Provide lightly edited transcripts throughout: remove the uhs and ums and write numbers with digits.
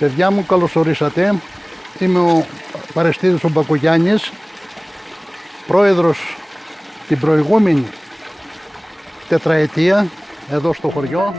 Παιδιά μου, καλώς ορίσατε. Είμαι ο Παρεστίδης ο Μπακογιάννης, πρόεδρος την προηγούμενη τετραετία εδώ στο χωριό.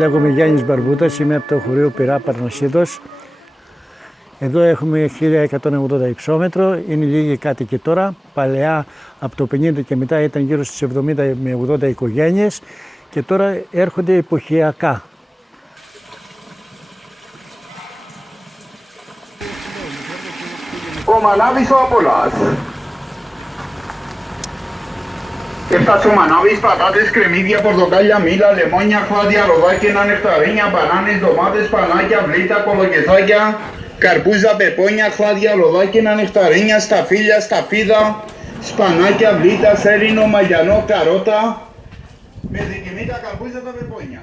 Λέγομαι Γιάννης Μπαρμπούτας, είμαι από το χωρίο Πειρά Παρνασίδος. Εδώ έχουμε 1180 υψόμετρο, είναι λίγοι κάτοικοι τώρα. Παλαιά από το 50 και μετά ήταν γύρω στις 70 με 80 οικογένειες και τώρα έρχονται εποχιακά. Ο Μανάβης ο Απόλλας. Estas son manabis, patates, cremidια, πορτοκάλια, μήλα, λεμόνια, χάδια, ροδάκινα, νεκταρίνια, μπανάνες, ντομάτες, πανάκια, βλήτα, κολοκυθάκια, καρπούζα, πεπόνια, χάδια, ροδάκινα, νεκταρίνια, σταφύλια, σταφίδα, σπανάκια, βλήτα, σέρινο, μαγιανό, καρότα, με δικημίτα, καρπούζα, τα πεπόνια.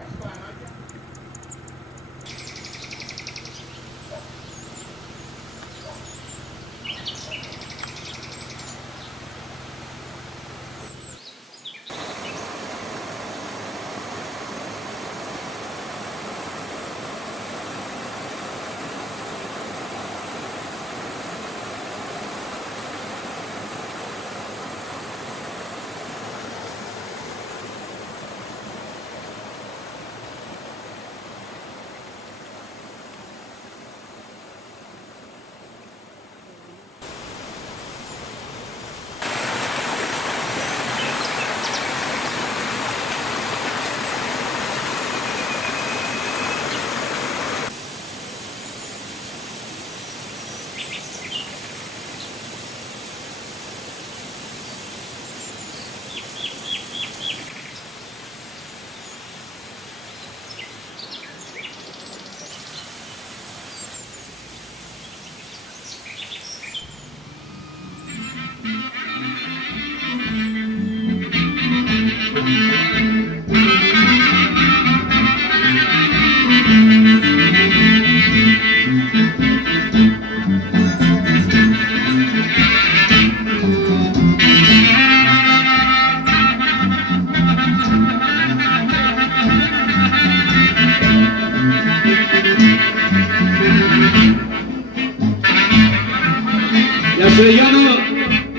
Estrellano,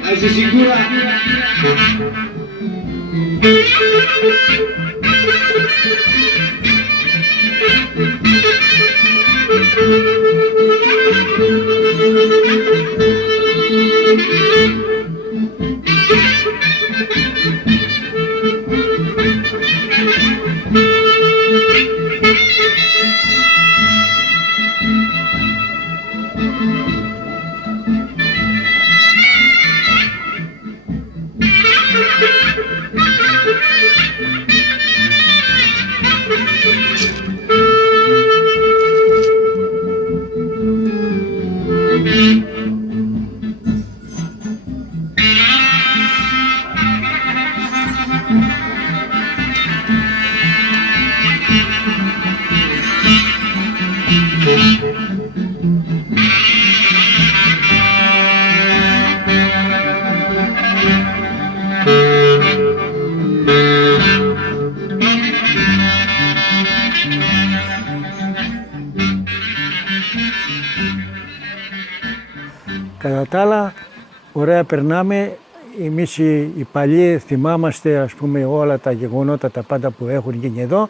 ahí se sicura. Κατά τα άλλα, ωραία περνάμε. Εμείς οι παλιοί θυμάμαστε, ας πούμε, όλα τα γεγονότα, τα πάντα που έχουν γίνει εδώ.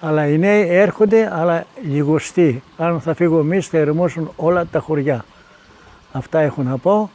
Αλλά οι νέοι έρχονται, αλλά λιγοστοί. Αν θα φύγω εμείς, θα ερεμώσουν όλα τα χωριά. Αυτά έχω να πω.